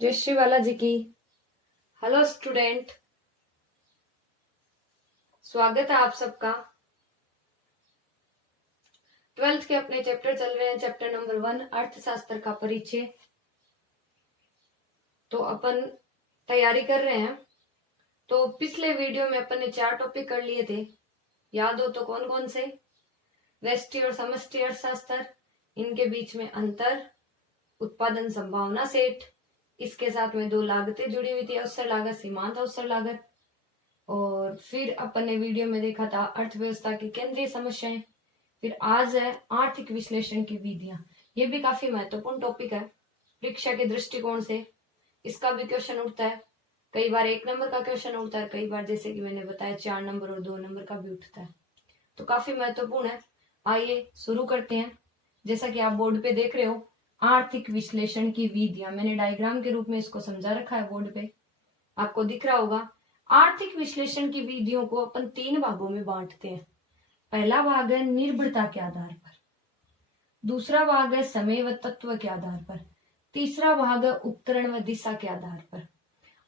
जय श्री बालाजी की। Hello student, स्वागत है आप सबका। 12th के अपने चैप्टर चल रहे हैं, चैप्टर नंबर 1 अर्थशास्त्र का परिचय। तो अपन तैयारी कर रहे हैं। तो पिछले वीडियो में अपन ने 4 टॉपिक कर लिए थे, याद हो तो कौन कौन से? व्यष्टि और समष्टि अर्थशास्त्र, इनके बीच में अंतर, उत्पादन संभावना सेट, इसके साथ में 2 लागतें जुड़ी हुई थी, अवसर लागत, सीमांत अवसर लागत। और फिर अपन ने वीडियो में देखा था अर्थव्यवस्था की केंद्रीय समस्याएं। फिर आज है आर्थिक विश्लेषण की विधियां। ये भी काफी महत्वपूर्ण टॉपिक है परीक्षा के दृष्टिकोण से। इसका भी क्वेश्चन उठता है, कई बार 1 नंबर का क्वेश्चन उठता है, कई बार जैसे कि मैंने बताया 4 नंबर और 2 नंबर का भी उठता है। तो काफी महत्वपूर्ण है। आइए शुरू करते हैं। जैसा कि आप बोर्ड पे देख रहे हो, आर्थिक विश्लेषण की विधियां, मैंने डायग्राम के रूप में इसको समझा रखा है बोर्ड पे, आपको दिख रहा होगा। आर्थिक विश्लेषण की विधियों को अपन 3 भागों में बांटते हैं। पहला भाग है निर्भरता के आधार पर, दूसरा भाग है समय व तत्व के आधार पर, तीसरा भाग है उपकरण व दिशा के आधार पर।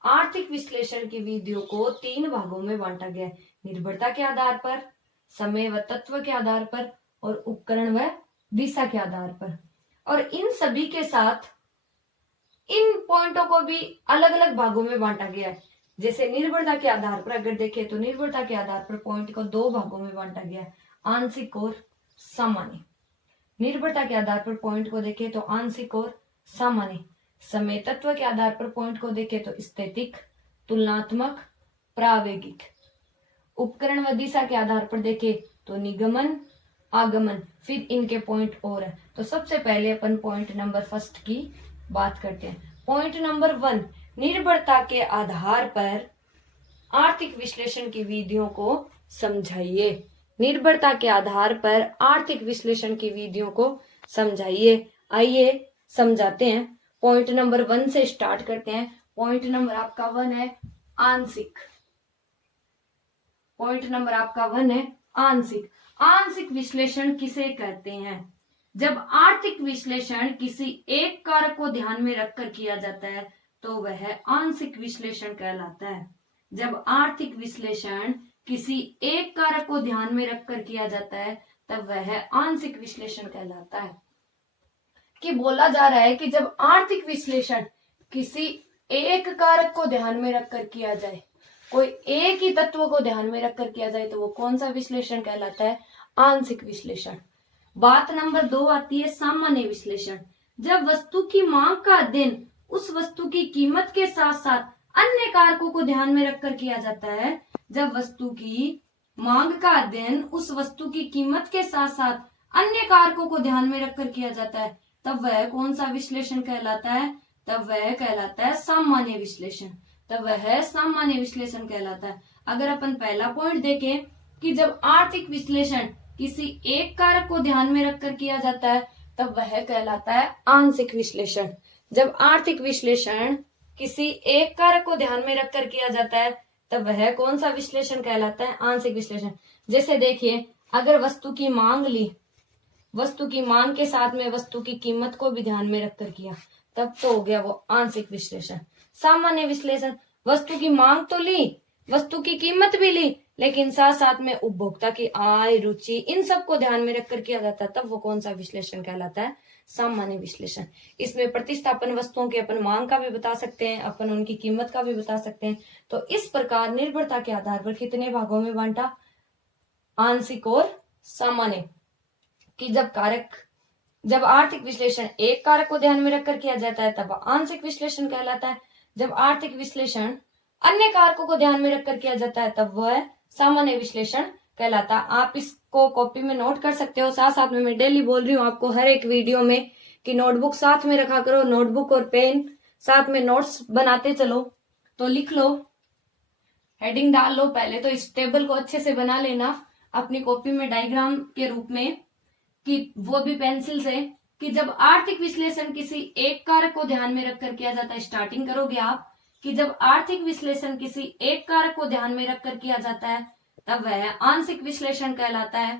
आर्थिक विश्लेषण की विधियों को 3 भागों में बांटा गया है, निर्भरता के आधार पर, समय व तत्व के आधार पर और उपकरण व दिशा के आधार पर। और इन सभी के साथ इन पॉइंटों को भी अलग अलग भागों में बांटा गया है। जैसे निर्भरता के आधार पर अगर देखें तो निर्भरता के आधार पर पॉइंट को 2 भागों में बांटा गया है, आंशिक और सामान्य। निर्भरता के आधार पर पॉइंट को देखें तो आंशिक और सामान्य। समय तत्व के आधार पर पॉइंट को देखें तो स्थैतिक, तुलनात्मक, प्रावेगिक। उपकरण व दिशा के आधार पर देखें तो निगमन, आगमन। फिर इनके पॉइंट और है। तो सबसे पहले अपन पॉइंट नंबर 1 की बात करते हैं। पॉइंट नंबर 1, निर्भरता के आधार पर आर्थिक विश्लेषण की विधियों को समझाइए। निर्भरता के आधार पर आर्थिक विश्लेषण की विधियों को समझाइए। आइए समझाते हैं। पॉइंट नंबर 1 से स्टार्ट करते हैं। पॉइंट नंबर आपका 1 है आंशिक। पॉइंट नंबर आपका 1 है आंशिक। आंशिक विश्लेषण किसे कहते हैं? जब आर्थिक विश्लेषण किसी एक कारक को ध्यान में रखकर किया जाता है तो वह आंशिक विश्लेषण कहलाता है। जब आर्थिक विश्लेषण किसी एक कारक को ध्यान में रखकर किया जाता है तब वह आंशिक विश्लेषण कहलाता है। कि बोला जा रहा है कि जब आर्थिक विश्लेषण किसी एक कारक को ध्यान में रखकर किया जाए, कोई एक ही तत्व को ध्यान में रखकर किया जाए तो वो कौन सा विश्लेषण कहलाता है? आंशिक विश्लेषण। बात नंबर 2 आती है सामान्य विश्लेषण। जब वस्तु की मांग का अध्ययन उस वस्तु की कीमत के साथ साथ अन्य कारकों को ध्यान में रखकर किया जाता है, जब वस्तु की मांग का अध्ययन उस वस्तु की कीमत के साथ साथ अन्य कारकों को ध्यान में रखकर किया जाता है, तब वह कौन सा विश्लेषण कहलाता है? तब वह कहलाता है सामान्य विश्लेषण। तब वह सामान्य विश्लेषण कहलाता है। अगर अपन पहला पॉइंट देखें कि जब आर्थिक विश्लेषण किसी एक कारक को ध्यान में रखकर किया जाता है तब वह कहलाता है आंशिक विश्लेषण। जब आर्थिक विश्लेषण किसी एक कारक को ध्यान में रखकर किया जाता है तब वह कौन सा विश्लेषण कहलाता है? आंशिक विश्लेषण। जैसे देखिए, अगर वस्तु की मांग ली, वस्तु की मांग के साथ में वस्तु की कीमत को भी ध्यान में रखकर किया, तब तो हो गया वो आंशिक विश्लेषण। सामान्य विश्लेषण, वस्तु की मांग तो ली, वस्तु की कीमत भी ली, लेकिन साथ साथ में उपभोक्ता की आय, रुचि, इन सब को ध्यान में रखकर किया जाता है, तब वो कौन सा विश्लेषण कहलाता है? सामान्य विश्लेषण। इसमें प्रतिस्थापन वस्तुओं की अपन मांग का भी बता सकते हैं, अपन उनकी कीमत का भी बता सकते हैं। तो इस प्रकार निर्भरता के आधार पर कितने भागों में बांटा? आंशिक और सामान्य। कि जब आर्थिक विश्लेषण एक कारक को ध्यान में रखकर किया जाता है तब आंशिक विश्लेषण कहलाता है। जब आर्थिक विश्लेषण अन्य कारकों को ध्यान में रखकर किया जाता है तब वह सामान्य विश्लेषण कहलाता है। आप इसको कॉपी में नोट कर सकते हो। साथ साथ में मैं डेली बोल रही हूँ आपको हर एक वीडियो में कि नोटबुक साथ में रखा करो, नोटबुक और पेन साथ में नोट्स बनाते चलो। तो लिख लो, हेडिंग डाल लो। पहले तो इस टेबल को अच्छे से बना लेना अपनी कॉपी में डायग्राम के रूप में, कि वो भी पेंसिल से, कि जब आर्थिक विश्लेषण किसी एक कारक को ध्यान में रखकर किया जाता है, स्टार्टिंग करोगे आप कि जब आर्थिक विश्लेषण किसी एक कारक को ध्यान में रखकर किया जाता है तब वह आंशिक विश्लेषण कहलाता है।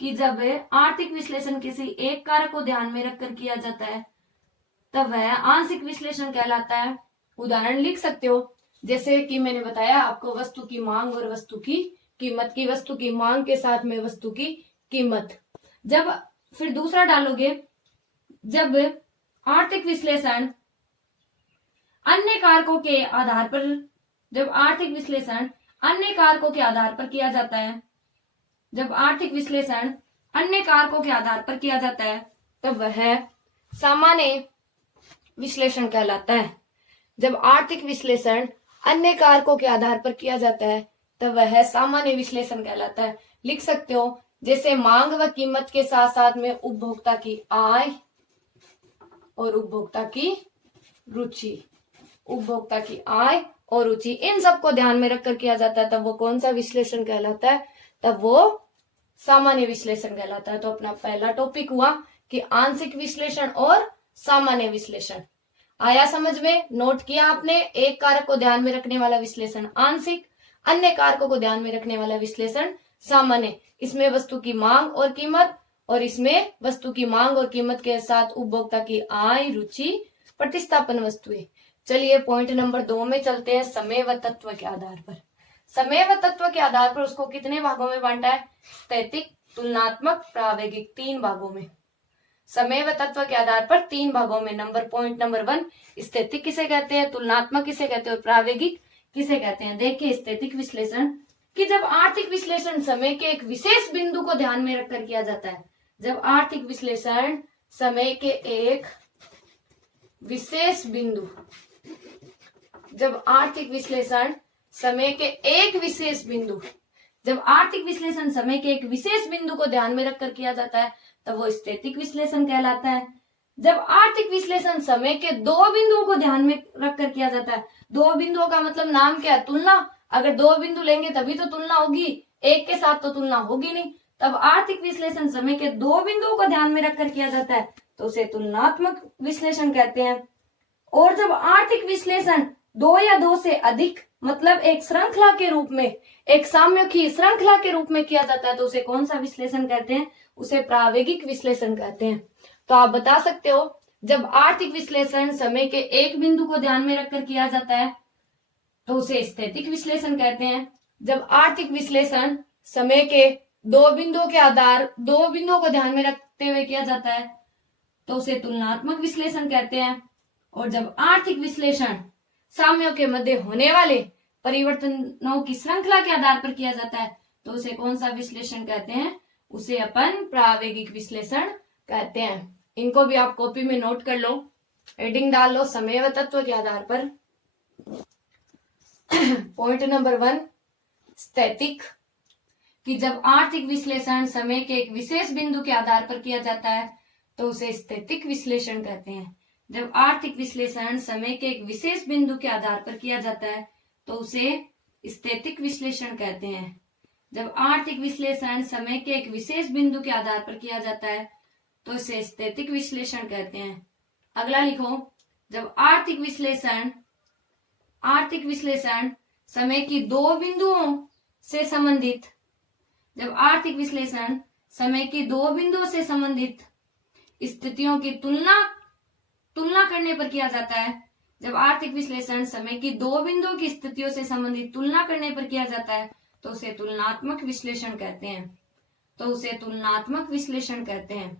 कि जब आर्थिक विश्लेषण किसी एक कारक को ध्यान में रखकर किया जाता है तब वह आंशिक विश्लेषण कहलाता है। उदाहरण लिख सकते हो, जैसे कि मैंने बताया आपको वस्तु की मांग और वस्तु की कीमत की, वस्तु की मांग के साथ में वस्तु की कीमत। जब फिर दूसरा डालोगे, जब आर्थिक विश्लेषण अन्य कारकों के आधार पर, जब आर्थिक विश्लेषण अन्य कारकों के आधार पर किया जाता है, जब आर्थिक विश्लेषण अन्य कारकों के आधार पर किया जाता है तब वह सामान्य विश्लेषण कहलाता है। जब आर्थिक विश्लेषण अन्य कारकों के आधार पर किया जाता है तब वह सामान्य विश्लेषण कहलाता है। लिख सकते हो, जैसे मांग व कीमत के साथ साथ में उपभोक्ता की आय और उपभोक्ता की रुचि, उपभोक्ता की आय और रुचि, इन सबको ध्यान में रखकर किया जाता है तब वो कौन सा विश्लेषण कहलाता है? तब वो सामान्य विश्लेषण कहलाता है। तो अपना पहला टॉपिक हुआ कि आंशिक विश्लेषण और सामान्य विश्लेषण। आया समझ में? नोट किया आपने? एक कारक को ध्यान में रखने वाला विश्लेषण आंशिक, अन्य कारकों को ध्यान में रखने वाला विश्लेषण सामान्य। इसमें वस्तु की मांग और कीमत, और इसमें वस्तु की मांग और कीमत के साथ उपभोक्ता की आय, रुचि, प्रतिस्थापन वस्तुएं। चलिए पॉइंट नंबर 2 में चलते हैं, समय व तत्व के आधार पर। समय व तत्व के आधार पर उसको कितने भागों में बांटा है? स्थैतिक, तुलनात्मक, प्रावेगिक, 3 भागों में। समय व तत्व के आधार पर 3 भागों में। पॉइंट नंबर 1, स्थैतिक किसे कहते हैं, तुलनात्मक किसे कहते हैं और प्रावेगिक किसे कहते हैं। देखिए स्थैतिक विश्लेषण कि जब आर्थिक विश्लेषण समय के एक विशेष बिंदु को ध्यान में रखकर किया जाता है, जब आर्थिक विश्लेषण समय के एक विशेष बिंदु, जब आर्थिक विश्लेषण समय के एक विशेष बिंदु, जब आर्थिक विश्लेषण समय के एक विशेष बिंदु को ध्यान में रखकर किया जाता है तब वो स्थैतिक विश्लेषण कहलाता है। जब आर्थिक विश्लेषण समय के 2 बिंदुओं को ध्यान में रखकर किया जाता है, 2 बिंदुओं का मतलब नाम क्या है? तुलना। अगर 2 बिंदु लेंगे तभी तो तुलना होगी, एक के साथ तो तुलना होगी नहीं। तब आर्थिक विश्लेषण समय के 2 बिंदुओं को ध्यान में रखकर किया जाता है तो उसे तुलनात्मक विश्लेषण कहते हैं। और जब आर्थिक विश्लेषण 2 या 2 से अधिक, मतलब एक श्रृंखला के रूप में, एक साम्यकी श्रृंखला के रूप में किया जाता है तो उसे कौन सा विश्लेषण कहते हैं? उसे प्रावेगिक विश्लेषण कहते हैं। तो आप बता सकते हो, जब आर्थिक विश्लेषण समय के एक बिंदु को ध्यान में रखकर किया जाता है तो उसे स्थैतिक विश्लेषण कहते हैं। जब आर्थिक विश्लेषण समय के 2 बिंदुओं को ध्यान में रखते हुए किया जाता है तो उसे तुलनात्मक विश्लेषण कहते हैं। और जब आर्थिक विश्लेषण साम्यों के मध्य होने वाले परिवर्तनों की श्रृंखला के आधार पर किया जाता है तो उसे कौन सा विश्लेषण कहते हैं? उसे अपन प्रावेगिक विश्लेषण कहते हैं। इनको भी आप कॉपी में नोट कर लो, हेडिंग डाल लो, समय व तत्व के आधार पर। पॉइंट नंबर 1, स्थैतिक, कि जब आर्थिक विश्लेषण समय के एक विशेष बिंदु के आधार पर किया जाता है तो उसे स्थैतिक विश्लेषण कहते हैं। जब आर्थिक विश्लेषण समय के एक विशेष बिंदु के आधार पर किया जाता है तो उसे स्थैतिक विश्लेषण कहते हैं। जब आर्थिक विश्लेषण समय के एक विशेष बिंदु के आधार पर किया जाता है तो इसे स्थैतिक विश्लेषण कहते हैं। अगला लिखो, जब आर्थिक विश्लेषण समय की 2 बिंदुओं से संबंधित, जब आर्थिक विश्लेषण समय की 2 बिंदुओं से संबंधित स्थितियों की तुलना करने पर किया जाता है, जब आर्थिक विश्लेषण समय की 2 बिंदुओं की स्थितियों से संबंधित तुलना करने पर किया जाता है तो उसे तुलनात्मक विश्लेषण कहते हैं। तो उसे तुलनात्मक विश्लेषण कहते हैं।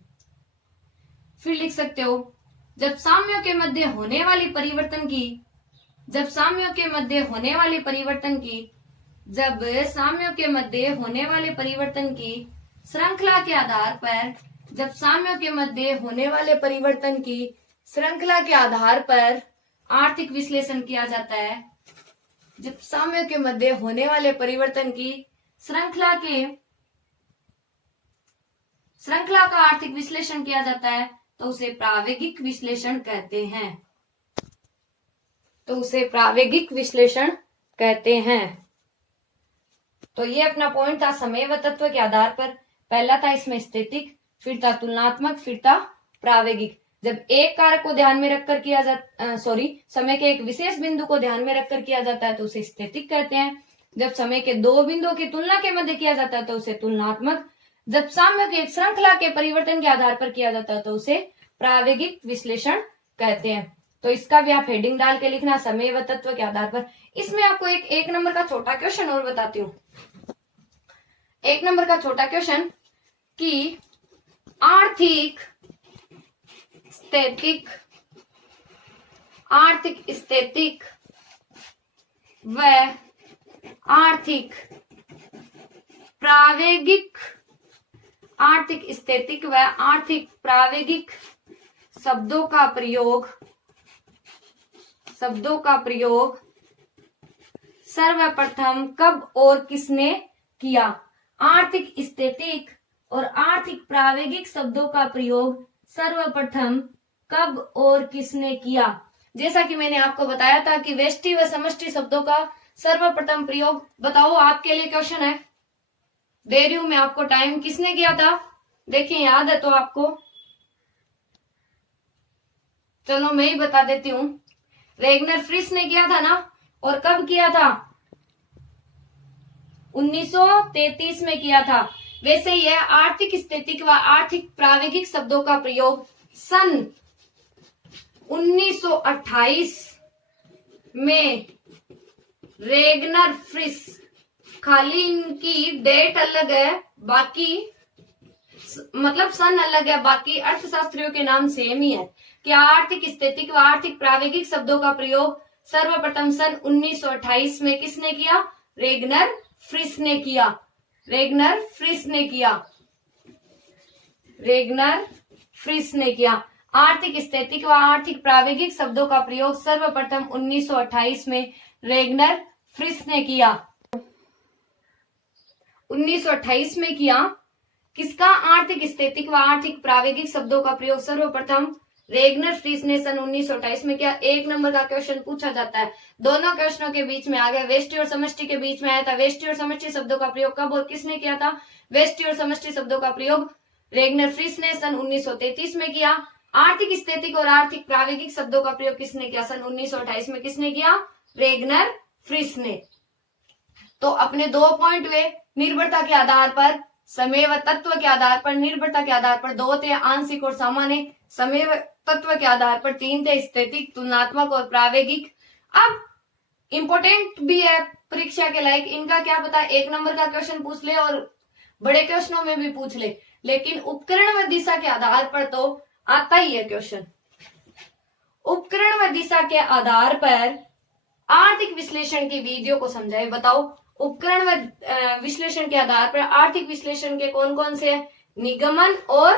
फिर लिख सकते हो, जब साम्यों के मध्य होने वाली परिवर्तन की, जब साम्यों के मध्य होने वाले परिवर्तन की, जब साम्यों के मध्य होने वाले परिवर्तन की श्रृंखला के आधार पर, जब साम्यों के मध्य होने वाले परिवर्तन की श्रृंखला के आधार पर आर्थिक विश्लेषण किया जाता है, जब साम्यों के मध्य होने वाले परिवर्तन की श्रृंखला का आर्थिक विश्लेषण किया जाता है तो उसे प्रावेगिक विश्लेषण कहते हैं। तो उसे प्रावेगिक विश्लेषण कहते हैं। तो ये अपना पॉइंट था समय व तत्व के आधार पर। पहला था इसमें स्थैतिक, फिर था तुलनात्मक, फिर था प्रावेगिक। जब एक कारक को ध्यान में रखकर किया जाता समय के एक विशेष बिंदु को ध्यान में रखकर किया जाता है तो उसे स्थैतिक कहते हैं। जब समय के 2 बिंदुओं की तुलना के मध्य किया जाता है तो उसे तुलनात्मक। जब साम्य के एक श्रृंखला के परिवर्तन के आधार पर किया जाता है तो उसे प्रावेगिक विश्लेषण कहते हैं। तो इसका भी आप हेडिंग डाल के लिखना, समय व तत्व के आधार पर। इसमें आपको एक नंबर का छोटा क्वेश्चन और बताती हूँ। 1 नंबर का छोटा क्वेश्चन कि आर्थिक स्थितिक व आर्थिक प्रावेगिक शब्दों का प्रयोग सर्वप्रथम कब और किसने किया। आर्थिक स्थितिक और आर्थिक प्रावेगिक शब्दों का प्रयोग सर्वप्रथम कब और किसने किया। जैसा कि मैंने आपको बताया था कि व्यष्टि व समष्टि शब्दों का सर्वप्रथम प्रयोग, बताओ आपके लिए क्वेश्चन है, दे रही हूं मैं आपको टाइम। किसने किया था, देखिए याद है तो आपको, चलो मैं ही बता देती हूँ। रेगनर फ्रिस ने किया था ना, और कब किया था, 1933 में किया था। वैसे ही है आर्थिक स्थितिक व आर्थिक प्रावेगिक शब्दों का प्रयोग सन 1928 में रेगनर फ्रिस, खाली इनकी डेट अलग है, बाकी मतलब सन अलग है, बाकी अर्थशास्त्रियों के नाम सेम ही है। कि आर्थिक स्थितिक व आर्थिक प्रावेगिक शब्दों का प्रयोग सर्वप्रथम सन 1928 में किसने किया, रेगनर फ्रिस ने किया। आर्थिक स्थितिक व आर्थिक प्रावेगिक शब्दों का प्रयोग सर्वप्रथम 1928 में रेगनर फ्रिस ने किया। 1928 में किया। किसका, आर्थिक स्थितिक व आर्थिक प्रावेगिक शब्दों का प्रयोग सर्वप्रथम रेगनर फ्रिस ने सन 1928 में किया। 1 नंबर का क्वेश्चन पूछा जाता है। दोनों क्वेश्चनों के बीच में आ गया, व्यष्टि और समष्टि के बीच में आया था। व्यष्टि और समष्टि शब्दों का प्रयोग कब और किसने किया था। व्यष्टि और समष्टि शब्दों का प्रयोग रेगनर फ्रिस ने सन 1933 में किया। आर्थिक स्थितिक और आर्थिक प्रावेगिक शब्दों का प्रयोग किसने किया, सन 1928 में किसने किया, रेगनर फ्रिस ने। तो अपने 2 पॉइंट हुए, निर्भरता के आधार पर, समय व तत्व के आधार पर। निर्भरता के आधार पर 2 थे, आंशिक और सामान्य। समय व तत्व के आधार पर 3 थे, स्थितिक, तुलनात्मक और प्रावेगिक। अब इंपॉर्टेंट भी है परीक्षा के लायक, इनका क्या पता 1 नंबर का क्वेश्चन पूछ ले और बड़े क्वेश्चनों में भी पूछ ले, लेकिन उपकरण व दिशा के आधार पर तो आता ही है क्वेश्चन। उपकरण व दिशा के आधार पर आर्थिक विश्लेषण की विधियों को समझाए। बताओ, उपकरण व विश्लेषण के आधार पर आर्थिक विश्लेषण के कौन कौन से हैं, निगमन और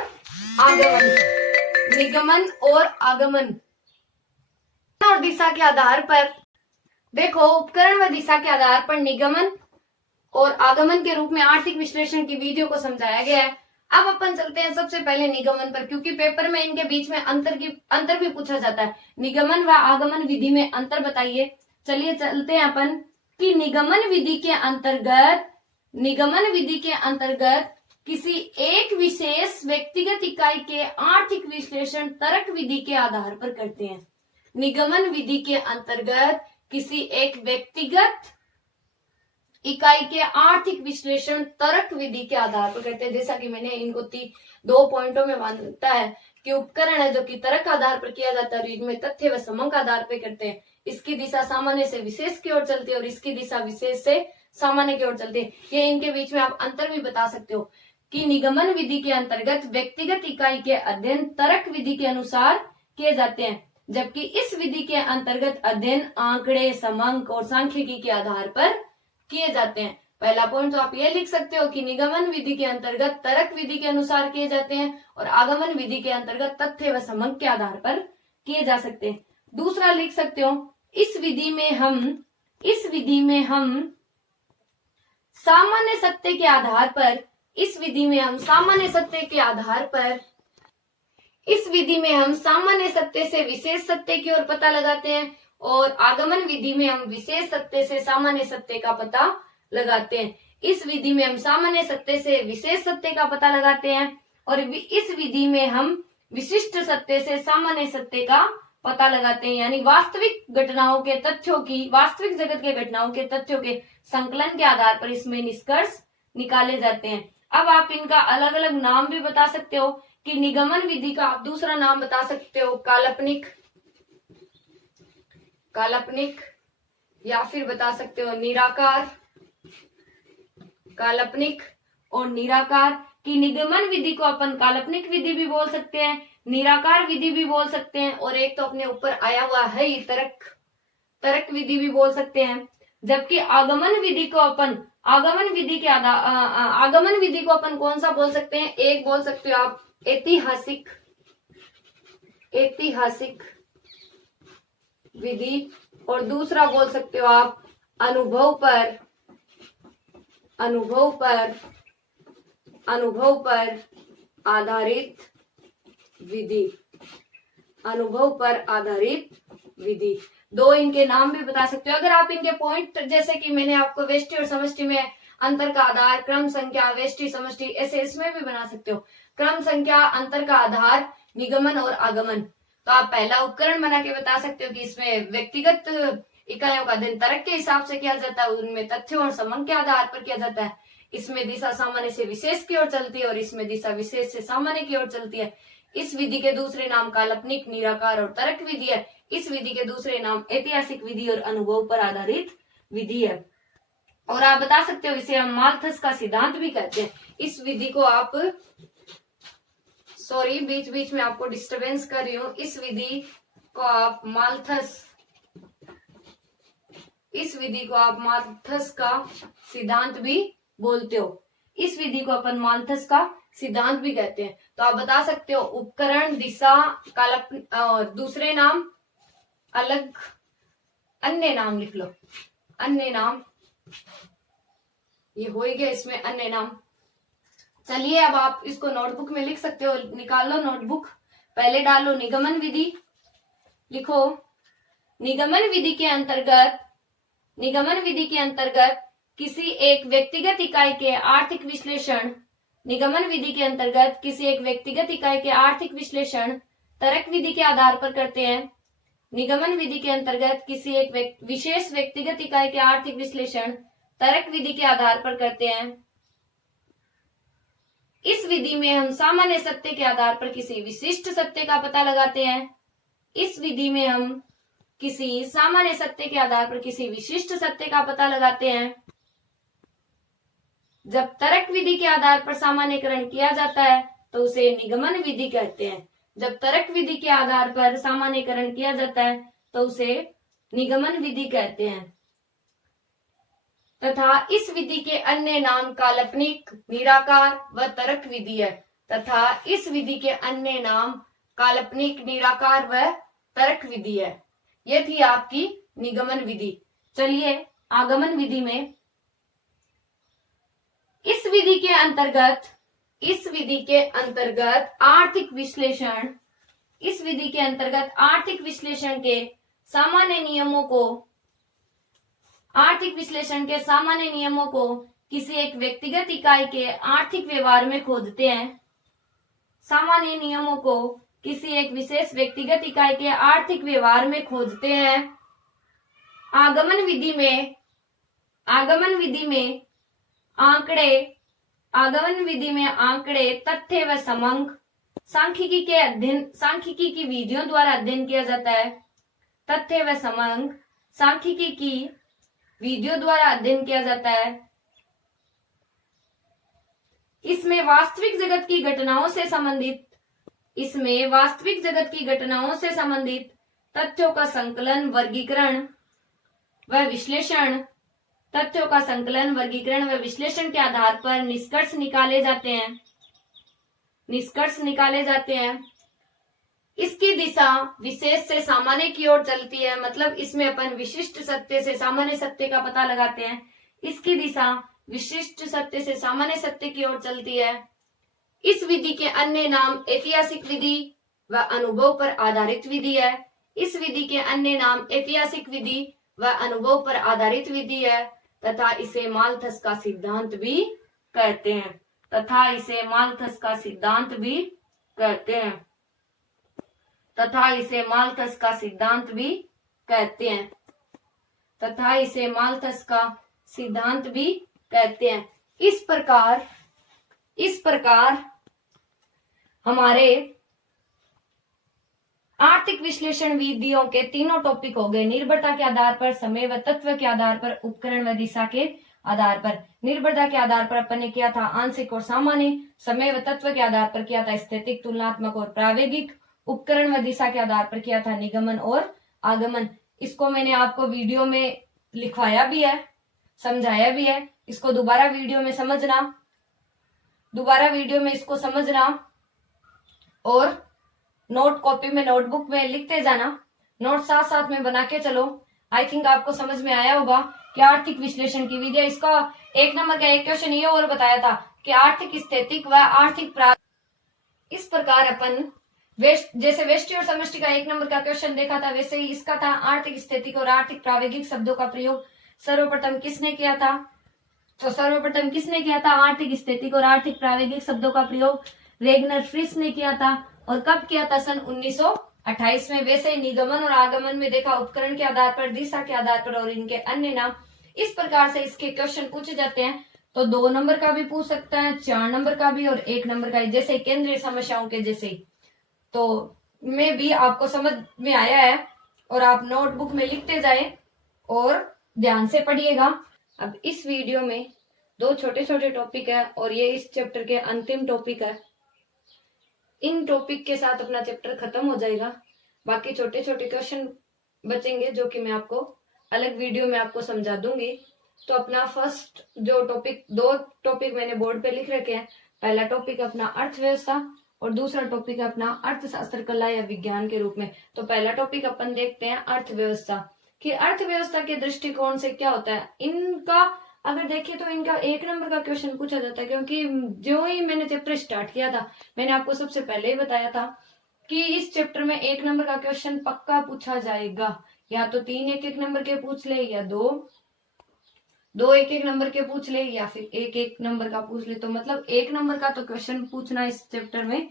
आगमन। और दिशा के आधार पर देखो, उपकरण व दिशा के आधार पर निगमन और आगमन के रूप में आर्थिक विश्लेषण की विधियों को समझाया गया है। अब अपन चलते हैं सबसे पहले निगमन पर, क्योंकि पेपर में इनके बीच में अंतर भी पूछा जाता है। निगमन व आगमन विधि में अंतर बताइए। चलिए चलते हैं अपन कि निगमन विधि के अंतर्गत किसी एक विशेष व्यक्तिगत इकाई के आर्थिक विश्लेषण तर्क विधि के आधार पर करते हैं। निगमन विधि के अंतर्गत किसी एक व्यक्तिगत इकाई के आर्थिक विश्लेषण तर्क विधि के आधार पर करते हैं। जैसा कि मैंने इनको 2 पॉइंटों में बांटा है कि उपकरण है जो कि तर्क आधार पर किया जाता है, इनमें तथ्य व समंक आधार पर करते हैं। इसकी दिशा सामान्य से विशेष की ओर चलती है और इसकी दिशा विशेष से सामान्य की ओर चलती है। ये इनके बीच में आप अंतर भी बता सकते हो कि निगमन विधि के अंतर्गत व्यक्तिगत इकाई के अध्ययन तर्क विधि के अनुसार किए जाते हैं, जबकि इस विधि के अंतर्गत अध्ययन आंकड़े, समंक और सांख्यिकी के आधार पर किए जाते हैं। पहला पॉइंट तो आप ये लिख सकते हो कि निगमन विधि के अंतर्गत तर्क विधि के अनुसार किए जाते हैं और आगमन विधि के अंतर्गत तथ्य व समंक के आधार पर किए जा सकते हैं। दूसरा लिख सकते हो, इस विधि में हम सामान्य सत्य के आधार पर इस विधि में हम सामान्य सत्य से विशेष सत्य की ओर पता लगाते हैं और आगमन विधि में हम विशेष सत्य से सामान्य सत्य का पता लगाते हैं। इस विधि में हम सामान्य सत्य से विशेष सत्य का पता लगाते हैं और इस विधि में हम विशिष्ट सत्य से सामान्य सत्य का पता लगाते हैं। यानी वास्तविक घटनाओं के तथ्यों की, वास्तविक जगत के घटनाओं के तथ्यों के संकलन के आधार पर इसमें निष्कर्ष निकाले जाते हैं। अब आप इनका अलग अलग नाम भी बता सकते हो कि निगमन विधि का आप दूसरा नाम बता सकते हो काल्पनिक काल्पनिक, या फिर बता सकते हो निराकार, काल्पनिक और निराकार की निगमन विधि को अपन काल्पनिक विधि भी बोल सकते हैं, निराकार विधि भी बोल सकते हैं, और एक तो अपने ऊपर आया हुआ है ही तर्क विधि भी बोल सकते हैं। जबकि आगमन विधि को अपन आगमन विधि को अपन कौन सा बोल सकते हैं? एक बोल सकते हो आप ऐतिहासिक विधि, और दूसरा बोल सकते हो आप अनुभव पर आधारित विधि, अनुभव पर आधारित विधि। दो इनके नाम भी बता सकते हो। अगर आप इनके पॉइंट, जैसे कि मैंने आपको वेष्टि और समष्टि में अंतर का आधार, क्रम संख्या, वेष्टि समष्टि, ऐसे इसमें भी बना सकते हो। क्रम संख्या, अंतर का आधार, निगमन और आगमन। तो आप पहला उपकरण बना के बता सकते हो कि इसमें व्यक्तिगत इकाइयों का अध्ययन तर्क के हिसाब से किया जाता है, उनमें तथ्यों और समंग के आधार पर किया जाता है। इसमें दिशा सामान्य से विशेष की ओर चलती है और इसमें दिशा विशेष से सामान्य की ओर चलती है। इस विधि के दूसरे नाम काल्पनिक, निराकार और तर्क विधि है। इस विधि के दूसरे नाम ऐतिहासिक विधि और अनुभव पर आधारित विधि है। और आप बता सकते हो इसे हम माल्थस का सिद्धांत भी कहते हैं। इस विधि को आप, सॉरी बीच बीच में आपको डिस्टरबेंस कर रही हूं, इस विधि को आप माल्थस का सिद्धांत भी बोलते हो। इस विधि को अपन माल्थस का सिद्धांत भी कहते हैं। तो आप बता सकते हो उपकरण, दिशा, दूसरे नाम, अलग, अन्य नाम लिख लो, अन्य नाम, ये हो ही गया इसमें अन्य नाम। चलिए अब आप इसको नोटबुक में लिख सकते हो, निकाल लो नोटबुक। पहले डालो निगमन विधि, लिखो निगमन विधि के अंतर्गत किसी एक व्यक्तिगत इकाई के आर्थिक विश्लेषण, निगमन विधि के अंतर्गत किसी एक व्यक्तिगत इकाई के आर्थिक विश्लेषण तर्क विधि के आधार पर करते हैं। निगमन विधि के अंतर्गत किसी एक विशेष व्यक्तिगत इकाई के आर्थिक विश्लेषण तर्क विधि के आधार पर करते हैं। इस विधि में हम सामान्य सत्य के आधार पर किसी विशिष्ट सत्य का पता लगाते हैं। इस विधि में हम किसी सामान्य सत्य के आधार पर किसी विशिष्ट सत्य का पता लगाते हैं। जब तर्क विधि के आधार पर सामान्यकरण किया जाता है तो उसे निगमन विधि कहते हैं। जब तर्क विधि के आधार पर सामान्यकरण किया जाता है तो उसे निगमन विधि कहते हैं। तथा इस विधि के अन्य नाम काल्पनिक, निराकार व तर्क विधि है। तथा इस विधि के अन्य नाम काल्पनिक, निराकार व तर्क विधि है। यह थी आपकी निगमन विधि। चलिए आगमन विधि में, इस विधि के अंतर्गत आर्थिक विश्लेषण के सामान्य नियमों को किसी एक व्यक्तिगत इकाई के आर्थिक व्यवहार में खोजते हैं। सामान्य नियमों को किसी एक विशेष व्यक्तिगत इकाई के आर्थिक व्यवहार में खोजते हैं। आगमन विधि में आंकड़े, तथ्य व समंग, सांख्यिकी की विधियों द्वारा अध्ययन किया जाता है। तथ्य व समंग सांख्यिकी की विधियों द्वारा अध्ययन किया जाता है। इसमें वास्तविक जगत की घटनाओं से संबंधित तथ्यों का संकलन, वर्गीकरण व विश्लेषण के आधार पर निष्कर्ष निकाले जाते हैं। इसकी दिशा विशेष से सामान्य की ओर चलती है। मतलब इसमें अपन विशिष्ट सत्य से सामान्य सत्य का पता लगाते हैं। इसकी दिशा विशिष्ट सत्य से सामान्य सत्य की ओर चलती है। इस विधि के अन्य नाम ऐतिहासिक विधि व अनुभव पर आधारित विधि है। इस विधि के अन्य नाम ऐतिहासिक विधि व अनुभव पर आधारित विधि है तथा इसे माल्थस का सिद्धांत भी कहते हैं। तथा इसे माल्थस का सिद्धांत भी कहते हैं। इस प्रकार हमारे आर्थिक विश्लेषण विधियों के तीनों टॉपिक हो गए, निर्भरता के आधार पर, समय व तत्व के आधार पर, उपकरण व दिशा के आधार पर। निर्भरता के आधार पर अपन ने किया था आंशिक और सामान्य, समय व तत्व के आधार पर किया था स्थैतिक, तुलनात्मक और प्रायोगिक, उपकरण व दिशा के आधार पर किया था निगमन और आगमन। इसको मैंने आपको वीडियो में लिखवाया भी है, समझाया भी है। इसको दोबारा वीडियो में इसको समझना और नोट कॉपी में, नोटबुक में लिखते जाना, नोट साथ साथ में बना के चलो। आई थिंक आपको समझ में आया होगा कि आर्थिक विश्लेषण की विधि। इसका 1 नंबर का एक क्वेश्चन ये और बताया था कि आर्थिक स्थैतिक व आर्थिक प्राप्त। इस प्रकार अपन जैसे व्यष्टि और समष्टि का 1 नंबर का क्वेश्चन देखा था, वैसे ही इसका था आर्थिक स्थैतिक और आर्थिक प्रायोगिक शब्दों का प्रयोग सर्वप्रथम किसने किया था? तो सर्वप्रथम किसने किया था आर्थिक स्थैतिक और आर्थिक प्रायोगिक शब्दों का प्रयोग? रेगनर फ्रिस ने किया था। और कब किया था? सन 1928 में। वैसे ही निगमन और आगमन में देखा उपकरण के आधार पर, दिशा के आधार पर और इनके अन्य नाम। इस प्रकार से इसके क्वेश्चन पूछे जाते हैं। तो 2 नंबर का भी पूछ सकता है, 4 नंबर का भी और 1 नंबर का, जैसे केंद्रीय समस्याओं के जैसे। तो में भी आपको समझ में आया है और आप नोटबुक में लिखते जाए और ध्यान से पढ़िएगा। अब इस वीडियो में 2 छोटे छोटे टॉपिक है और ये इस चैप्टर के अंतिम टॉपिक है। इन टॉपिक के साथ अपना चैप्टर खत्म हो जाएगा। बाकी छोटे छोटे क्वेश्चन बचेंगे जो कि मैं आपको अलग वीडियो में आपको समझा दूंगी। तो अपना फर्स्ट जो टॉपिक, 2 टॉपिक मैंने बोर्ड पे लिख रखे हैं। पहला टॉपिक अपना अर्थव्यवस्था और दूसरा टॉपिक अपना अर्थशास्त्र, कला या विज्ञान के रूप में। तो पहला टॉपिक अपन देखते हैं अर्थव्यवस्था, कि अर्थव्यवस्था के दृष्टिकोण से क्या होता है। इनका अगर देखिए तो इनका 1 नंबर का क्वेश्चन पूछा जाता है, क्योंकि जो ही मैंने चैप्टर स्टार्ट किया था, मैंने आपको सबसे पहले ही बताया था कि इस चैप्टर में 1 नंबर का क्वेश्चन पक्का पूछा जाएगा। या तो 3 1-1 नंबर के पूछ ले, या 2 1-1 नंबर के पूछ ले, या फिर 1-1 नंबर का पूछ ले। तो मतलब 1 नंबर का तो क्वेश्चन पूछना इस चैप्टर में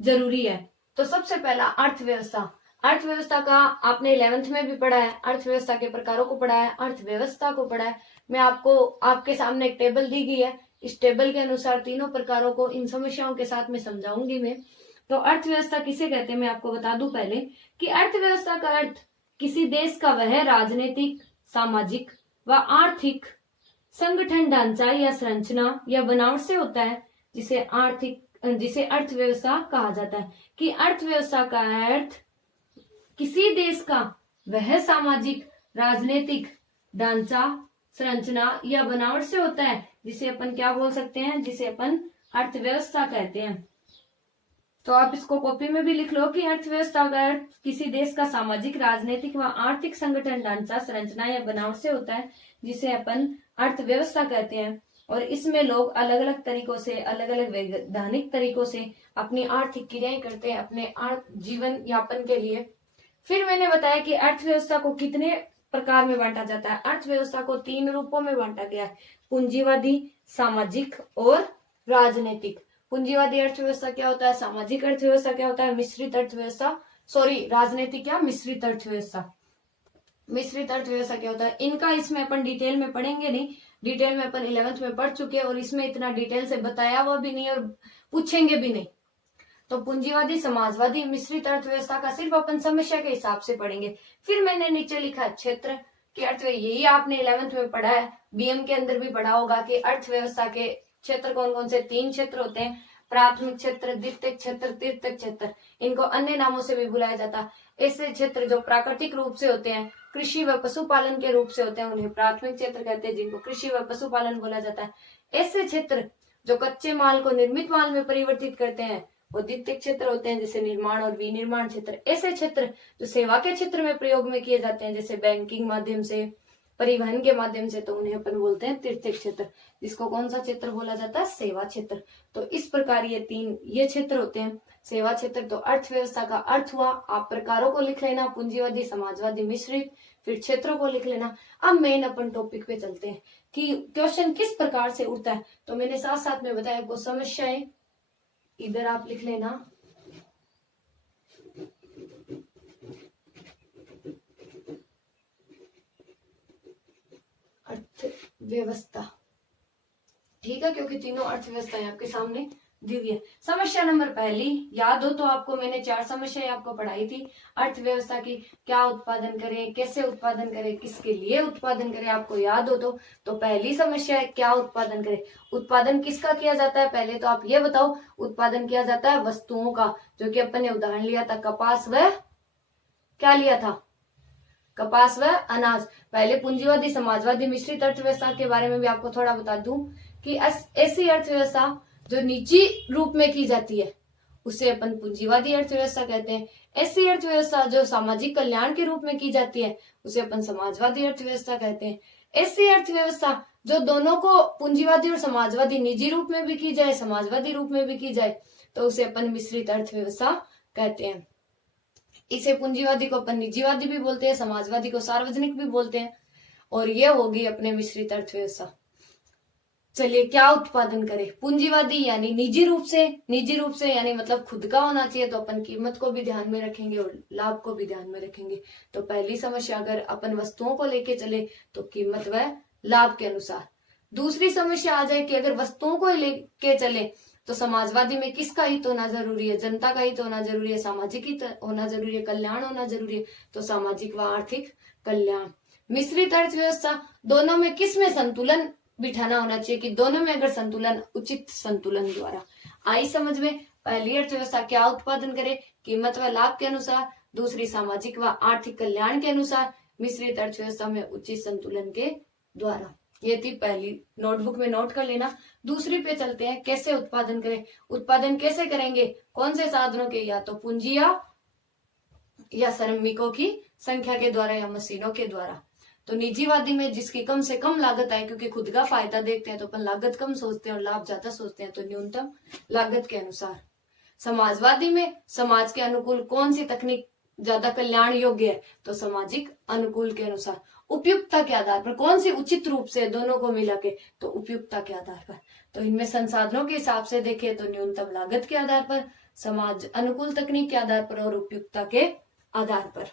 जरूरी है। तो सबसे पहला अर्थव्यवस्था। अर्थव्यवस्था का आपने 11th में भी पढ़ा है, अर्थव्यवस्था के प्रकारों को पढ़ा है, अर्थव्यवस्था को पढ़ा है। मैं आपको आपके सामने एक टेबल दी गई है, इस टेबल के अनुसार तीनों प्रकारों को इन समस्याओं के साथ में समझाऊंगी मैं। तो अर्थव्यवस्था किसे कहते हैं मैं आपको बता दूं पहले, कि अर्थव्यवस्था का अर्थ किसी देश का वह राजनीतिक, सामाजिक व आर्थिक संगठन, ढांचा या संरचना या बनावट से होता है, जिसे अर्थव्यवस्था कहा जाता है। कि अर्थव्यवस्था का अर्थ किसी देश का वह सामाजिक, राजनीतिक ढांचा, संरचना या बनावट से होता है, जिसे अपन क्या बोल सकते हैं? जिसे अपन अर्थव्यवस्था कहते हैं। तो आप इसको कॉपी में भी लिख लो कि अर्थव्यवस्था का अर्थ किसी देश का सामाजिक, राजनीतिक व आर्थिक संगठन, ढांचा, संरचना या बनावट से होता है, जिसे अपन अर्थव्यवस्था कहते हैं। और इसमें लोग अलग अलग तरीकों से, अलग अलग वैधानिक तरीकों से अपनी आर्थिक क्रियाएं करते हैं अपने जीवन यापन के लिए। फिर मैंने बताया कि अर्थव्यवस्था को कितने प्रकार में बांटा जाता है। अर्थव्यवस्था को 3 रूपों में बांटा गया है, पूंजीवादी, सामाजिक और राजनीतिक। पूंजीवादी अर्थव्यवस्था क्या होता है, सामाजिक अर्थव्यवस्था क्या होता है, मिश्रित अर्थव्यवस्था, राजनीतिक या मिश्रित अर्थव्यवस्था। मिश्रित अर्थव्यवस्था क्या होता है, इनका इसमें अपन डिटेल में पढ़ेंगे नहीं, डिटेल में अपन 11th में पढ़ चुके हैं और इसमें इतना डिटेल से बताया हुआ भी नहीं और पूछेंगे भी नहीं। तो पूंजीवादी, समाजवादी, मिश्रित अर्थव्यवस्था का सिर्फ अपन समस्या के हिसाब से पढ़ेंगे। फिर मैंने नीचे लिखा है क्षेत्र की अर्थव्यवस्था। यही आपने 11th में पढ़ा है, बीएम के अंदर भी पढ़ा होगा कि अर्थव्यवस्था के क्षेत्र कौन कौन से 3 क्षेत्र होते हैं, प्राथमिक क्षेत्र, द्वितीयक क्षेत्र, तृतीयक क्षेत्र। इनको अन्य नामों से भी बुलाया जाता है। ऐसे क्षेत्र जो प्राकृतिक रूप से होते हैं, कृषि व पशुपालन के रूप से होते हैं, उन्हें प्राथमिक क्षेत्र कहते हैं, जिनको कृषि व पशुपालन बोला जाता है। ऐसे क्षेत्र जो कच्चे माल को निर्मित माल में परिवर्तित करते हैं, वो द्वितीय क्षेत्र होते हैं, जैसे निर्माण और विनिर्माण क्षेत्र। ऐसे क्षेत्र जो सेवा के क्षेत्र में प्रयोग में किए जाते हैं, जैसे बैंकिंग माध्यम से, परिवहन के माध्यम से, तो उन्हें अपन बोलते हैं तृतीय क्षेत्र, जिसको कौन सा क्षेत्र बोला जाता है, सेवा क्षेत्र। तो इस प्रकार ये क्षेत्र होते हैं। सेवा क्षेत्र तो अर्थव्यवस्था का अर्थ हुआ, आप प्रकारों को लिख लेना, पूंजीवादी, समाजवादी, मिश्रित, फिर क्षेत्रों को लिख लेना। अब मेन अपन टॉपिक पे चलते हैं कि क्वेश्चन किस प्रकार से उठता है। तो मैंने साथ साथ में बताया आपको समस्याएं, इधर आप लिख लेना। अर्थव्यवस्था, ठीक है, क्योंकि तीनों अर्थव्यवस्थाएं आपके सामने दी हुई है। समस्या नंबर पहली, याद हो तो आपको मैंने 4 समस्याएं आपको पढ़ाई थी अर्थव्यवस्था की। क्या उत्पादन करें, कैसे उत्पादन करें, किसके लिए उत्पादन करें, आपको याद हो तो पहली समस्या है क्या उत्पादन करें। उत्पादन किसका किया जाता है, पहले तो आप ये बताओ। उत्पादन किया जाता है वस्तुओं का, जो कि अपन ने उदाहरण लिया था कपास व क्या लिया था, कपास व अनाज। पहले पूंजीवादी समाजवादी मिश्रित अर्थव्यवस्था के बारे में भी आपको थोड़ा बता दूं कि ऐसी अर्थव्यवस्था जो निजी रूप में की जाती है उसे अपन पूंजीवादी अर्थव्यवस्था कहते हैं। ऐसी अर्थव्यवस्था जो सामाजिक कल्याण के रूप में की जाती है उसे अपन समाजवादी अर्थव्यवस्था कहते हैं। ऐसी अर्थव्यवस्था जो दोनों को, पूंजीवादी और समाजवादी, निजी रूप में भी की जाए समाजवादी रूप में भी की जाए, तो उसे अपन मिश्रित अर्थव्यवस्था कहते हैं। इसे पूंजीवादी को अपन निजीवादी भी बोलते हैं, समाजवादी को सार्वजनिक भी बोलते हैं। और ये होगी अपने मिश्रित अर्थव्यवस्था। चलिए, क्या उत्पादन करें। पूंजीवादी यानी निजी रूप से यानी मतलब खुद का होना चाहिए, तो अपन कीमत को भी ध्यान में रखेंगे और लाभ को भी ध्यान में रखेंगे। तो पहली समस्या, अगर अपन वस्तुओं को लेके चले तो कीमत व लाभ के अनुसार। दूसरी समस्या आ जाए कि अगर वस्तुओं को लेके चले तो समाजवादी में किसका हित होना जरूरी है, जनता का हित होना जरूरी है, सामाजिक हित होना जरूरी है, कल्याण होना जरूरी है, तो सामाजिक व आर्थिक कल्याण। मिश्रित अर्थव्यवस्था, दोनों में किस में संतुलन बिठाना होना चाहिए, कि दोनों में अगर संतुलन, उचित संतुलन द्वारा। आई समझ में। पहली अर्थव्यवस्था क्या उत्पादन करे, कीमत व लाभ के अनुसार। दूसरी सामाजिक व आर्थिक कल्याण के अनुसार। मिश्रित अर्थव्यवस्था में उचित संतुलन के द्वारा। ये थी पहली, नोटबुक में नोट कर लेना। दूसरी पे चलते हैं, कैसे उत्पादन करें। उत्पादन कैसे करेंगे, कौन से साधनों के, या तो पूंजी या श्रमिकों की संख्या के द्वारा या मशीनों के द्वारा। तो निजीवादी में जिसकी कम से कम लागत आए, क्योंकि खुद का फायदा देखते हैं तो अपन लागत कम सोचते हैं और लाभ ज्यादा सोचते हैं, तो न्यूनतम लागत के अनुसार। समाजवादी में समाज के अनुकूल कौन सी तकनीक ज्यादा कल्याण योग्य है, तो सामाजिक अनुकूल के अनुसार। उपयुक्तता के आधार पर, कौन सी उचित रूप से दोनों को मिला के, तो उपयुक्तता के आधार पर। तो इनमें संसाधनों के हिसाब से देखें तो न्यूनतम लागत के आधार पर, समाज अनुकूल तकनीक के आधार पर और उपयुक्तता के आधार पर।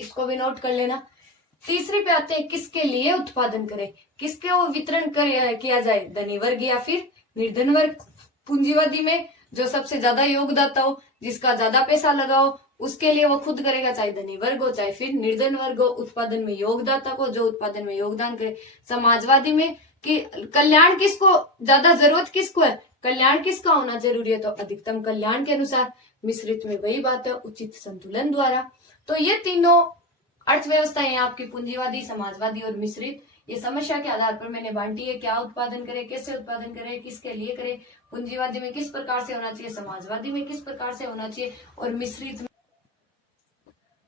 इसको भी नोट कर लेना। तीसरी पे आते हैं, किसके लिए उत्पादन करें, किसके वो वितरण किया जाए, धनी वर्ग या फिर निर्धन वर्ग। पूंजीवादी में जो सबसे ज्यादा योगदाता हो, जिसका ज्यादा पैसा लगाओ, उसके लिए वो खुद करेगा, चाहे धनी वर्ग हो चाहे फिर निर्धन वर्ग हो। उत्पादन में योगदाता को, जो उत्पादन में योगदान करे। समाजवादी में कि कल्याण किसको ज्यादा जरूरत, किसको है, कल्याण किसका होना जरूरी है, तो अधिकतम कल्याण के अनुसार। मिश्रित में वही बात है, उचित संतुलन द्वारा। तो ये तीनों अर्थव्यवस्थाएं आपकी, पूंजीवादी, समाजवादी और मिश्रित, ये समस्या के आधार पर मैंने बांटी है। क्या उत्पादन करें, कैसे उत्पादन करें, किसके लिए करें, पूंजीवादी में किस प्रकार से होना चाहिए, समाजवादी में किस प्रकार से होना चाहिए, और मिश्रित में।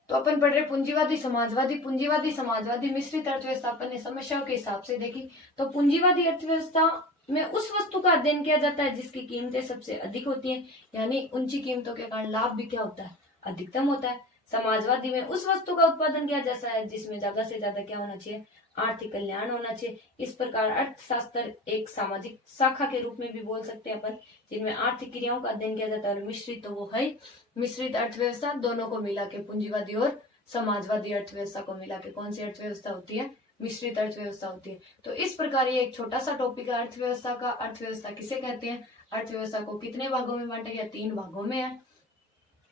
तो अपन पढ़ रहे पूंजीवादी समाजवादी मिश्रित अर्थव्यवस्था। अपन ने समस्याओं के हिसाब से देखी। तो पूंजीवादी अर्थव्यवस्था में उस वस्तु का अध्ययन किया जाता है जिसकी कीमतें सबसे अधिक होती हैं, यानी ऊंची कीमतों के कारण लाभ भी क्या होता है, अधिकतम होता है। समाजवादी में उस वस्तु का उत्पादन किया जाता है जिसमें ज्यादा से ज्यादा क्या होना चाहिए, आर्थिक कल्याण होना चाहिए। इस प्रकार अर्थशास्त्र एक सामाजिक शाखा के रूप में भी बोल सकते हैं अपन, जिनमें आर्थिक क्रियाओं का अध्ययन किया जाता है। और मिश्रित तो वो है मिश्रित अर्थव्यवस्था, दोनों को मिला के पूंजीवादी और समाजवादी अर्थव्यवस्था को मिला के कौन सी अर्थव्यवस्था होती है, मिश्रित अर्थव्यवस्था होती है। तो इस प्रकार ये एक छोटा सा टॉपिक है अर्थव्यवस्था का। अर्थव्यवस्था किसे कहते हैं, अर्थव्यवस्था को कितने भागों में बांटा गया, 3 भागों में है।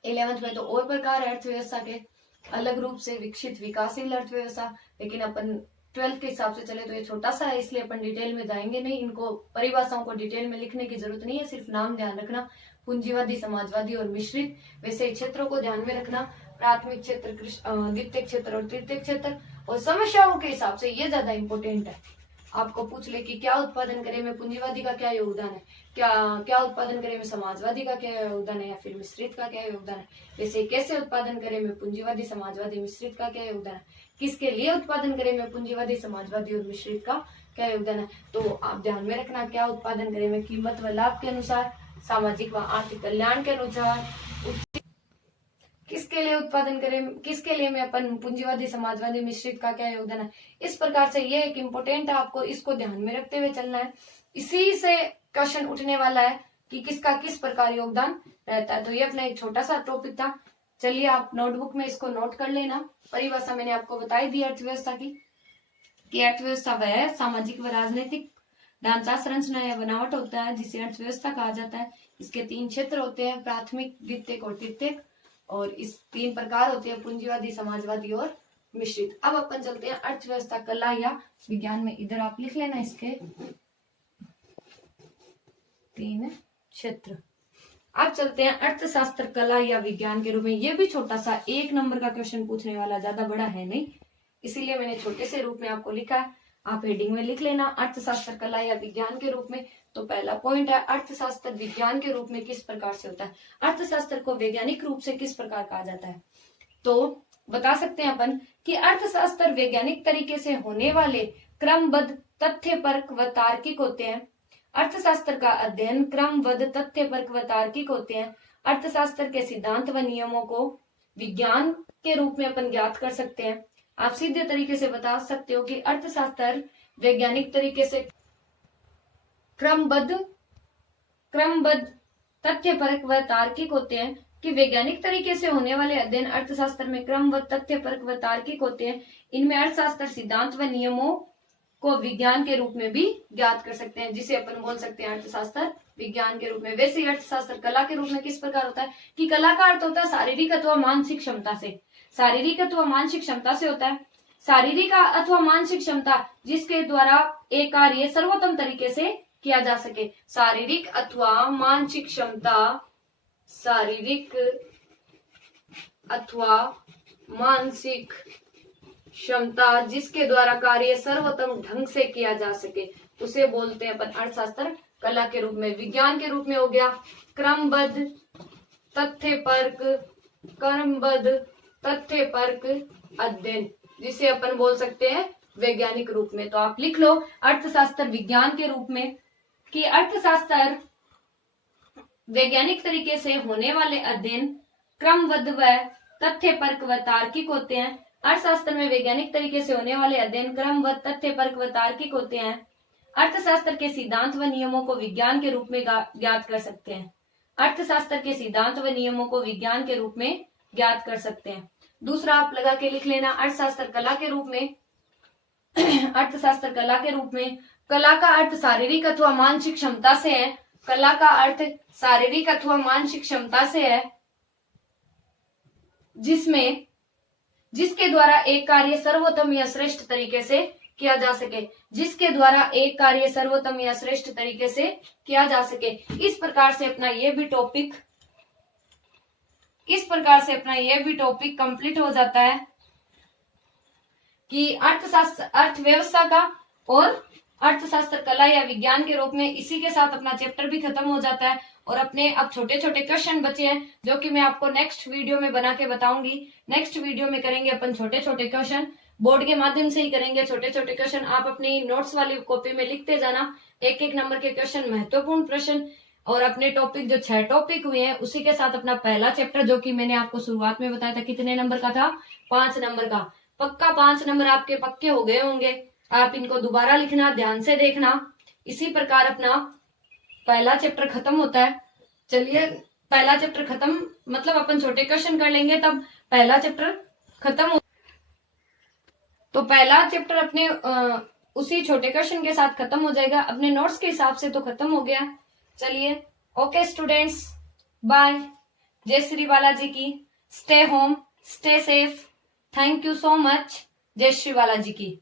11th में तो और प्रकार है अर्थव्यवस्था के, अलग रूप से विकसित, विकासशील अर्थव्यवस्था। लेकिन अपन 12th के हिसाब से चले तो ये छोटा सा है, इसलिए अपन डिटेल में जाएंगे नहीं। इनको परिभाषाओं को डिटेल में लिखने की जरूरत नहीं है, सिर्फ नाम ध्यान रखना, पूंजीवादी, समाजवादी और मिश्रित। वैसे क्षेत्रों को ध्यान में रखना, प्राथमिक क्षेत्र, द्वितीय क्षेत्र और तृतीय क्षेत्र। और समस्याओं के हिसाब से ये ज्यादा इंपॉर्टेंट है। आपको पूछ ले कि क्या उत्पादन करे में पूंजीवादी का क्या योगदान है, क्या उत्पादन करे में समाजवादी का क्या योगदान है, या फिर मिश्रित का क्या योगदान है। वैसे कैसे उत्पादन करे में पूंजीवादी, समाजवादी, मिश्रित का क्या योगदान है, किसके लिए उत्पादन करे में पूंजीवादी, समाजवादी और मिश्रित का क्या योगदान है। तो आप ध्यान में रखना, क्या उत्पादन करे में कीमत व लाभ के अनुसार, सामाजिक व आर्थिक कल्याण के अनुसार। किसके लिए उत्पादन करें, किसके लिए में अपन पूंजीवादी, समाजवादी, मिश्रित का क्या योगदान है। इस प्रकार से ये एक इम्पोर्टेंट है, आपको इसको ध्यान में रखते हुए चलना है। इसी से क्वेश्चन उठने वाला है कि किसका किस प्रकार योगदान रहता है। तो ये अपना एक छोटा सा टॉपिक था। चलिए आप नोटबुक में इसको नोट कर लेना। परिभाषा मैंने आपको बताई दी अर्थव्यवस्था की, कि अर्थव्यवस्था वह है सामाजिक व राजनीतिक ढांचा, संरचना या बनावट होता है जिसे अर्थव्यवस्था कहा जाता है। इसके 3 क्षेत्र होते हैं, प्राथमिक, द्वितीयक और तृतीयक, और इस 3 प्रकार होते हैं, पूंजीवादी, समाजवादी और मिश्रित। अब अपन चलते हैं अर्थव्यवस्था कला या विज्ञान में। इधर आप लिख लेना इसके 3 क्षेत्र। अब चलते हैं अर्थशास्त्र कला या विज्ञान के रूप में। ये भी छोटा सा 1 नंबर का क्वेश्चन पूछने वाला, ज्यादा बड़ा है नहीं, इसीलिए मैंने छोटे से रूप में आपको लिखा है। आप हेडिंग में लिख लेना अर्थशास्त्र कला या विज्ञान के रूप में। तो पहला पॉइंट है, अर्थशास्त्र विज्ञान के रूप में किस प्रकार से होता है। अर्थशास्त्र को वैज्ञानिक रूप से किस प्रकार कहा जाता है, तो बता सकते हैं अपन कि अर्थशास्त्र वैज्ञानिक तरीके से होने वाले क्रमबद्ध, तथ्यपरक व तार्किक होते हैं। अर्थशास्त्र का अध्ययन क्रमबद्ध, तथ्यपरक व तार्किक होते हैं। अर्थशास्त्र के सिद्धांत व नियमों को विज्ञान के रूप में अपन ज्ञात कर सकते हैं। आप सीधे तरीके से बता सकते हो कि अर्थशास्त्र वैज्ञानिक तरीके से क्रमबद्ध, तथ्यपरक व तार्किक होते हैं। कि वैज्ञानिक तरीके से होने वाले अध्ययन अर्थशास्त्र में क्रमबद्ध, तथ्यपरक व तार्किक होते हैं। इनमें अर्थशास्त्र सिद्धांत व नियमों को विज्ञान के रूप में भी ज्ञात कर सकते हैं, जिसे अपन बोल सकते हैं अर्थशास्त्र विज्ञान के रूप में। वैसे ही अर्थशास्त्र कला के रूप में किस प्रकार होता है कि कला का अर्थ होता है शारीरिक अथवा मानसिक क्षमता से। शारीरिक अथवा मानसिक क्षमता से होता है। शारीरिक अथवा मानसिक क्षमता जिसके द्वारा एक कार्य सर्वोत्तम तरीके से किया जा सके। शारीरिक अथवा मानसिक क्षमता, शारीरिक अथवा मानसिक क्षमता जिसके द्वारा कार्य सर्वोत्तम ढंग से किया जा सके, उसे बोलते हैं अपन अर्थशास्त्र कला के रूप में। विज्ञान के रूप में हो गया क्रमबद्ध, तथ्यपरक अध्ययन, जिसे अपन बोल सकते हैं वैज्ञानिक रूप में। तो आप लिख लो अर्थशास्त्र विज्ञान के रूप में कि अर्थशास्त्र वैज्ञानिक तरीके से होने वाले अध्ययन क्रमबद्ध व तथ्यपरक व तार्किक होते हैं। अर्थशास्त्र में वैज्ञानिक तरीके से होने वाले अध्ययन क्रमबद्ध, तथ्यपरक व तार्किक होते हैं। अर्थशास्त्र के सिद्धांत व नियमों को विज्ञान के रूप में ज्ञात कर सकते हैं। अर्थशास्त्र के सिद्धांत व नियमों को विज्ञान के रूप में ज्ञात कर सकते हैं। दूसरा आप लगा के लिख लेना अर्थशास्त्र कला के रूप में। अर्थशास्त्र कला के रूप में कला का अर्थ शारीरिक अथवा मानसिक क्षमता से है। कला का अर्थ शारीरिक अथवा मानसिक क्षमता से है जिसके द्वारा एक कार्य सर्वोत्तम या श्रेष्ठ तरीके से किया जा सके। जिसके द्वारा एक कार्य सर्वोत्तम या श्रेष्ठ तरीके से किया जा सके। इस प्रकार से अपना ये भी टॉपिक कंप्लीट हो जाता है कि अर्थशास्त्र, अर्थव्यवस्था का और अर्थशास्त्र कला या विज्ञान के रूप में। इसी के साथ अपना चैप्टर भी खत्म हो जाता है और अपने अब छोटे छोटे क्वेश्चन बचे हैं जो कि मैं आपको नेक्स्ट वीडियो में बना के बताऊंगी। नेक्स्ट वीडियो में करेंगे अपन छोटे छोटे क्वेश्चन, बोर्ड के माध्यम से ही करेंगे छोटे छोटे क्वेश्चन। आप अपनी नोट्स वाली कॉपी में लिखते जाना 1-1 नंबर के क्वेश्चन, महत्वपूर्ण प्रश्न, और अपने टॉपिक जो 6 टॉपिक हुए हैं उसी के साथ अपना पहला चैप्टर जो कि मैंने आपको शुरुआत में बताया था कितने नंबर का था, 5 नंबर का। पक्का 5 नंबर आपके पक्के हो गए होंगे। आप इनको दोबारा लिखना, ध्यान से देखना। इसी प्रकार अपना पहला चैप्टर खत्म होता है। चलिए पहला चैप्टर खत्म मतलब अपन छोटे क्वेश्चन कर लेंगे तब पहला चैप्टर खत्म हो। तो पहला चैप्टर अपने उसी छोटे क्वेश्चन के साथ खत्म हो जाएगा। अपने नोट्स के हिसाब से तो खत्म हो गया। चलिए ओके स्टूडेंट्स, बाय। जय श्री बालाजी की। Stay home, stay safe. Thank you so much. जय श्री बालाजी की।